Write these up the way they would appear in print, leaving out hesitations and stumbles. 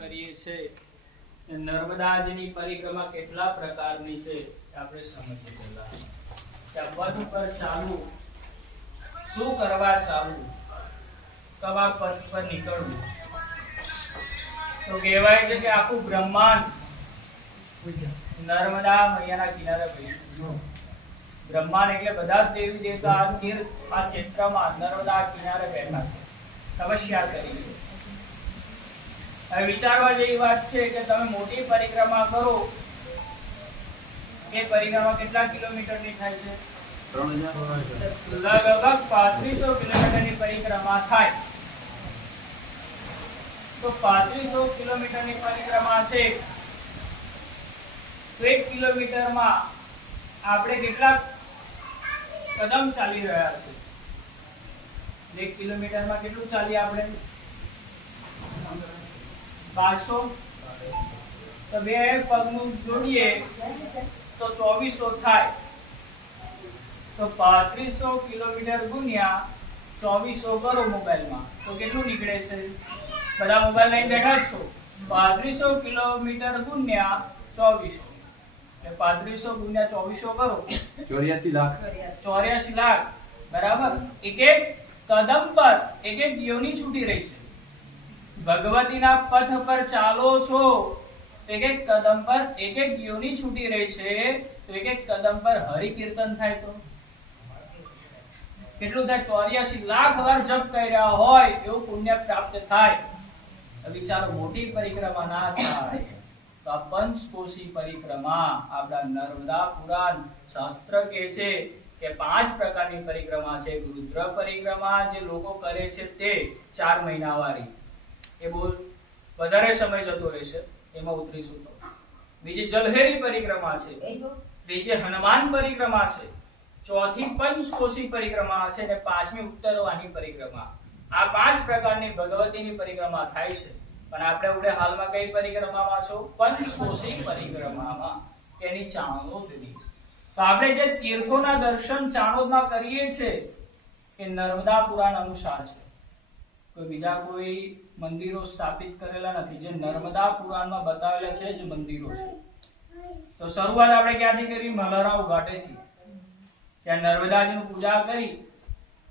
કરીએ છીએ નર્મદાજીની પરિક્રમા કેટલા પ્રકારની છે આપણે સમજીએ પહેલા કે પથ પર ચાલવું, શું કરવા ચાલવું, કવા પથ પર નીકળવું. તો કહેવાય છે કે આખું બ્રહ્માંડ નર્મદા મૈયાના કિનારે બેસ્યું. બ્રહ્માંડ એટલે બધા જ દેવી દેવતા આ ક્ષેત્રમાં નર્મદા કિનારે બેઠા છે, તપસ્યા કરી છે. હવે વિચારવા જેવી વાત છે કે તમે મોટી પરિક્રમા કરો, એ પરિક્રમા કેટલા કિલોમીટરની થાય છે? 3000. લગભગ 3500 કિલોમીટરની પરિક્રમા થાય. તો 3500 કિલોમીટરની પરિક્રમા છે તો 1 કિલોમીટરમાં આપણે કેટલા કદમ ચાલી રહ્યા છે? 1 કિલોમીટરમાં કેટલું ચાલીએ આપણે? 500. તો બે પગનું જોડીએ તો 2400 થાય. તો 3500 કિલોમીટર ગુણ્યા 2400 કરો મોબાઈલમાં તો કેટલું નીકળે છે? બધા મોબાઈલ લઈને બેઠા જ છો. 3500 કિલોમીટર ગુણ્યા 2400 એટલે 3500 ગુણ્યા 2400 કરો 84 લાખ. 84 લાખ બરાબર. એક એક કદમ પર એક એક યોની છૂટી રહી છે. ભગવતીના પથ પર ચાલો છો, એક એક કદમ પર એક એક યોની છૂટી રહી છે. તો એક એક કદમ પર હરિ કીર્તન થાય તો કેટલું થાય? 84 લાખ વાર જપ કર્યા હોય એવું પુણ્ય પ્રાપ્ત થાય. વિચારો, મોટી પરિક્રમા ના થાય તો આ પંચકોશી પરિક્રમા આપણા નર્મદા પુરાણ શાસ્ત્ર કહે છે કે 5 પ્રકારની પરિક્રમા છે. રુદ્ર પરિક્રમા જે લોકો કરે છે તે 4 મહિના વાળી, એ બહુ વધારે સમય જતો રહેશે, એમાં ઉતરીશું તો. બીજી જલહેરી પરિક્રમા છે, ત્રીજી હનુમાન પરિક્રમા છે, ચોથી પંચકોશી પરિક્રમા છે અને 5મી ઉત્તરવાની પરિક્રમા. આ 5 પ્રકારની ભગવતીની પરિક્રમા થાય છે. પણ આપણે હાલમાં કઈ પરિક્રમામાં છો? પંચકોશી પરિક્રમામાં, એની ચાણોદની. તો આપણે જે તીર્થોના દર્શન ચાણોદમાં કરીએ છીએ એ નર્મદા પુરાણ અનુસાર છે. કોઈ બીજા કોઈ મંદિરો સ્થાપિત કરેલા નથી, જે નર્મદા પુરાણમાં બતાવેલા છે જ મંદિરો છે. તો શરૂઆત આપણે ક્યાંથી કરી? મલરાવ ઘાટેથી. ત્યાં નર્મદાજીની પૂજા કરી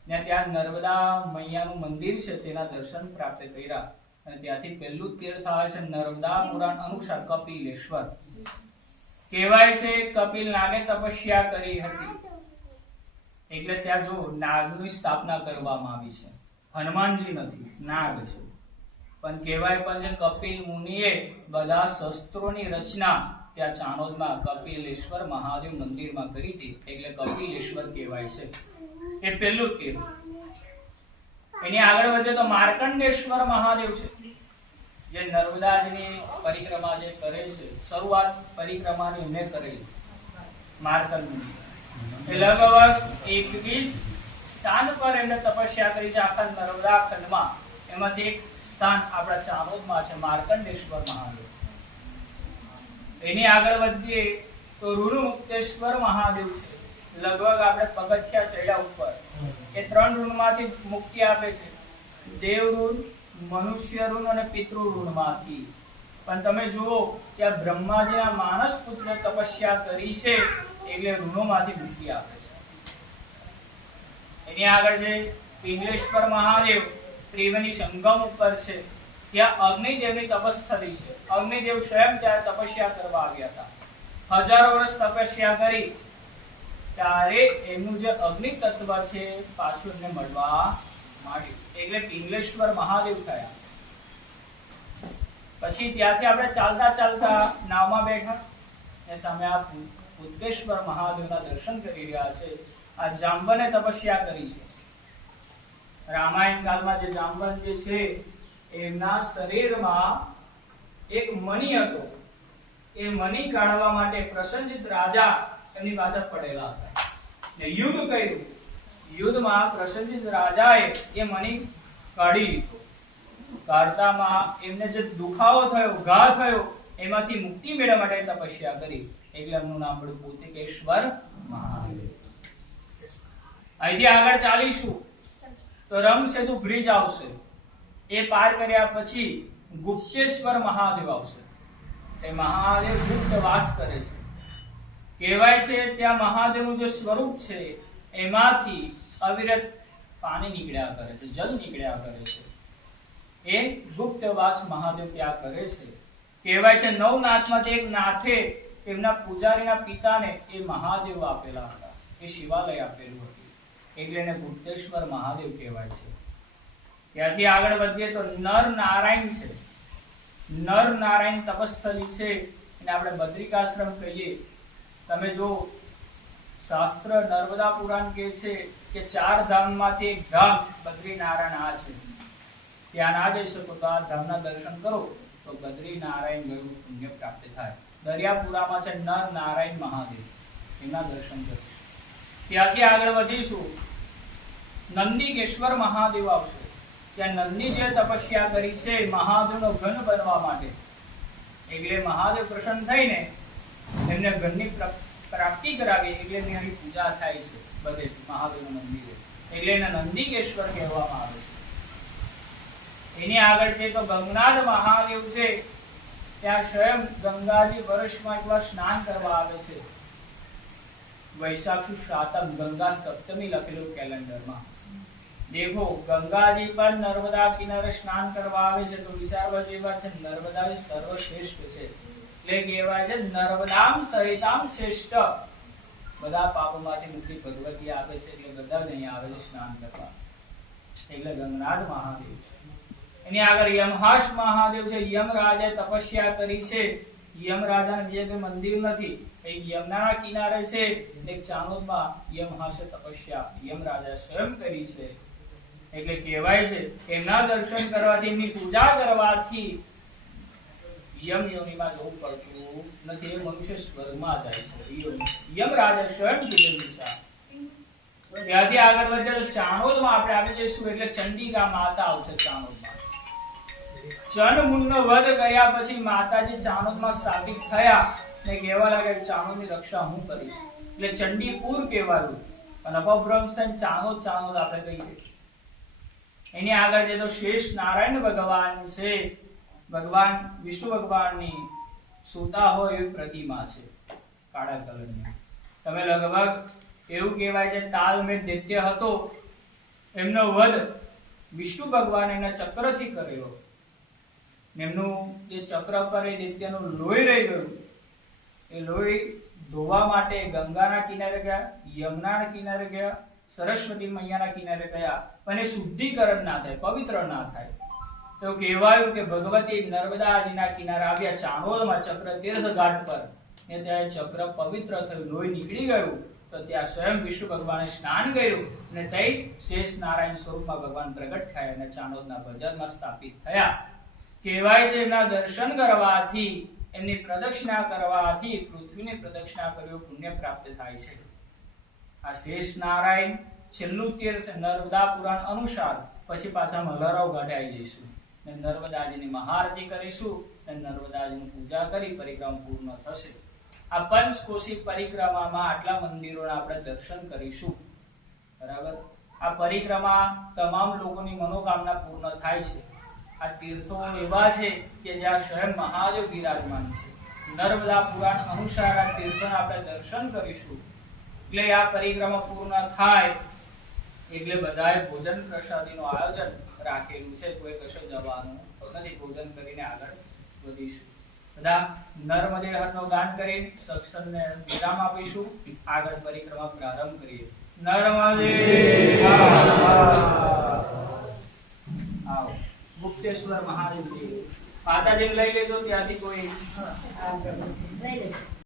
ને ત્યાં નર્મદા મૈયાનું મંદિર છે તેના દર્શન પ્રાપ્ત કર્યા. અને ત્યાંથી પહેલું તીર્થ આવે છે નર્મદા પુરાણ અનુસાર કપિલેશ્વર. કહેવાય છે કપિલ નાગે તપસ્યા કરી હતી એટલે ત્યાં જો નાગની સ્થાપના કરવામાં આવી છે. હનુમાનજી નથી, નાગ છે. પણ કહેવાય પણ છે કપિલ મુનિએ બધા શસ્ત્રોની રચના ત્યાં ચાણોદમાં કપિલેશ્વર મહાદેવ મંદિરમાં કરી હતી એટલે કપિલેશ્વર કહેવાય છે. એ પહેલું તીર્થ. એની આગળ વધે તો માર્કંડેશ્વર મહાદેવ છે, જે નર્મદાજીની પરિક્રમા જે કરે છે. શરૂઆત પરિક્રમાની એને કરેલી માર્કંડ મુનિ. લગભગ 21 સ્થાન પર એમને તપસ્યા કરી છે આખા નર્મદા ખંડમાં. એમાંથી એક સ્થાન આપણા ચાણોદમાં છે, માર્કંડેશ્વર મહાદેવ. એની આગળ વધીએ તો ઋણમુક્તેશ્વર મહાદેવ છે. લગભગ આપણે પગથિયા ચડ્યા ઉપર એ 3 ઋણમાંથી મુક્તિ આપે છે, દેવ ઋણ, મનુષ્ય ઋણ અને પિતૃ ઋણમાંથી. પણ તમે જુઓ કે આ બ્રહ્માજીના માનસ પુત્ર તપસ્યા કરી છે એટલે ઋણોમાંથી મુક્તિ આપે છે. એની આગળ છે પિંગલેશ્વર મહાદેવ, ત્રિવેણી સંગમ ઉપર છે. ત્યાં અગ્નિદેવની તપસ્થળી છે. અગ્નિદેવ સ્વયં ત્યાં તપસ્યા કરવા આવ્યા હતા. હજારો વર્ષ તપસ્યા કરી ત્યારે એમનું જે અગ્નિ તત્વ છે પાછું એમને મળવા માંડ્યું એટલે પિંગલેશ્વર મહાદેવ થયા. પછી ત્યાંથી આપણે ચાલતા ચાલતા નાવમાં બેઠા ને સામે આ ઉદ્ગેશ્વર મહાદેવના દર્શન કરી રહ્યા છે. આ જાંબને તપસ્યા કરી છે. રામાયણ કાળમાં જે જાંબન જે છે એમના શરીરમાં એક મણિ હતો. એ મણિ કાઢવા માટે પ્રસન્નજીત રાજા એમની પાછળ પડેલા હતા ને યુદ્ધ કર્યું. યુદ્ધમાં પ્રસન્નજીત રાજાએ એ મણિ કાઢી લીધો. કાઢતામાં એમને જે દુખાવો થયો, ઘા થયો, એમાંથી મુક્તિ મેળવવા માટે તપસ્યા કરી એટલે એમનું નામ પડ્યું પોતિકેશ્વર મહાદેવ. અહીંથી આગળ ચાલીશું તો રંગ સેતુ બ્રિજ આવશે. એ પાર કર્યા પછી ગુપ્તેશ્વર મહાદેવ આવશે. તે મહાદેવ ગુપ્ત વાસ કરે છે. કહેવાય છે ત્યાં મહાદેવનું જે સ્વરૂપ છે એમાંથી અવિરત પાણી નીકળ્યા કરે છે, જલ નીકળ્યા કરે છે. એ ગુપ્તવાસ મહાદેવ ત્યાં કરે છે. કહેવાય છે નવ નાથમાંથી એક નાથે એમના પૂજારીના પિતાને એ મહાદેવ આપેલા હતા, એ શિવાલય આપેલું હતું, એટલે એને ગુપ્તેશ્વર મહાદેવ કહેવાય છે. ત્યાંથી આગળ વધીએ તો નર નારાયણ છે. નર નારાયણ તપસ્થલી છે, એને આપણે બદ્રિકાશ્રમ કહીએ. તમે જો શાસ્ત્ર નર્મદા પુરાણ કહે છે કે 4 ધામમાંથી એક ધામ બદ્રીનારાયણ આ છે. ત્યાં ના જઈ શકો તો આ ધામના દર્શન કરો તો બદ્રીનારાયણ ગયું પુણ્ય પ્રાપ્ત થાય. દરિયાપુરામાં છે નર નારાયણ મહાદેવ, એના દર્શન કરીશું. ત્યાંથી આગળ વધીશું, નંદીકેશ્વર મહાદેવ આવશે. ત્યાં નંદી જે તપસ્યા કરી છે મહાદેવનો ઘન બનવા માટે, એટલે મહાદેવ પ્રસન્ન થઈને એમને ઘનની પ્રાપ્તિ કરાવી, એટલે એની અહીં પૂજા થાય છે બધે મહાદેવનું મંદિર, એટલે એને નંદીકેશ્વર કહેવામાં આવે છે. એની આગળ છે તો ગંગનાથ મહાદેવ છે. ત્યાં સ્વયં ગંગાજી વર્ષમાં એકવાર સ્નાન કરવા આવે છે. વૈશાખ સાતમ ગંગા સપ્તમી લખેલું કેલેન્ડરમાં. દેખો ગંગાજી પર નર્મદા કિનારે સ્નાન કરવા આવે છે તો વિચારવા જેવા છે, નર્મદા સર્વશ્રેષ્ઠ છે. એટલે કહેવાય છે નર્મદામ સરિતામ શ્રેષ્ઠ. બધા પાપોમાંથી મુક્તિ ભગવતી આપે છે, એટલે બધા જ અહીંયા આવે છે સ્નાન કરવા, એટલે ગંગનાથ મહાદેવ છે. એની આગળ યમહાશ મહાદેવ છે. યમરાજાએ તપસ્યા કરી છે. યમરાજાના જે મંદિર નથી એ યમુના કિનારે છે, એક ચાણોદમાં યમહાશે તપસ્યા યમરાજાએ સ્વયં કરી છે. એટલે કહેવાય છે એમના દર્શન કરવાથી, એમની પૂજા કરવાથી યમ યોનિમાં જવું પડતું નથી, એ મનુષ્ય સ્વર્ગમાં જાય છે. યમરાજા સ્વયં કીધેલું છે. ત્યાંથી આગળ વધે તો ચાણોદમાં આપણે આવી જઈશું, એટલે ચંડિકા માતા આવશે ચાણોદમાં. ચંડમુંડનો વધ કર્યા પછી માતાજી ચાણોદમાં સ્થાપિત થયા ને કહેવા લાગ્યા ચાણોદની રક્ષા હું કરીશ, એટલે ચંડીપુર કહેવાયું. અને અપભ્રંશ ચાણોદ ચાણોદ આપણે કહીએ. એની આગળ જે તો શેષ નારાયણ ભગવાન છે. ભગવાન વિષ્ણુ ભગવાનની સુતા હોય એવી પ્રતિમા છે, કાળા કલરની. તમે લગભગ એવું કહેવાય છે તાલમેળ દૈત્ય હતો, એમનો વધ વિષ્ણુ ભગવાન એના ચક્રથી કરેલો. એમનું જે ચક્ર પર એ દૈત્યનું લોહી રહી ગયું, એ લોહી ધોવા માટે ગંગાના કિનારે ગયા, યમુનાના કિનારે ગયા, સરસ્વતી મૈયાના કિનારે ગયા, પણ એ શુદ્ધિકરણ ના થાય, પવિત્ર ના થાય. તો કહેવાયું કે ભગવતી નર્મદાજીના કિનારે આવ્યા ચાણોદમાં ચક્ર તીર્થ ઘાટ પર, ને ત્યાં ચક્ર પવિત્ર થયું, લોહી નીકળી ગયું. તો ત્યાં સ્વયં વિષ્ણુ ભગવાને સ્નાન કર્યું અને તે શેષ નારાયણ સ્વરૂપમાં ભગવાન પ્રગટ થયા અને ચાણોદના બજારમાં સ્થાપિત થયા. કહેવાય છે એમના દર્શન કરવાથી, એમની પ્રદક્ષિણા કરવાથી પૃથ્વીની પ્રદક્ષિણા કર્યું પુણ્ય પ્રાપ્ત થાય છે. આ શેષ નારાયણ છેલ્લું તીર્થ નર્મદા પુરાણ અનુસાર. પછી પાછા મલ્હારાવ ઘાટે આવી જઈશું ને નર્મદાજીની મહાઆરતી કરીશું અને નર્મદાજીની પૂજા કરી પરિક્રમા પૂર્ણ થશે. આ પંચકોશી પરિક્રમામાં આટલા મંદિરોના આપણે દર્શન કરીશું. બરાબર. આ પરિક્રમા તમામ લોકોની મનોકામના પૂર્ણ થાય છે. આ તીર્થો એવા છે કે જ્યાં સ્વયં મહાદેવ વિરાજમાન છે. નર્મદા પુરાણ અનુસાર આ તીર્થોના આપણે દર્શન કરીશું. એટલે આ પરિક્રમા પૂર્ણ થાય એટલે બધાએ ભોજન પ્રસાદીનું આયોજન રાખેલું છે. કોઈ કશે જવાનું નથી, ભોજન કરીને આગળ વધીશું. બધા નર્મદે હરનો ગાન કરી સત્સંગને વિરામ આપીશું. આગળ પરિક્રમા પ્રારંભ કરીએ. નર્મદે આવો ગુપ્તેશ્વર મહાદેવ માતાજી લઈ લેજો ત્યાંથી કોઈ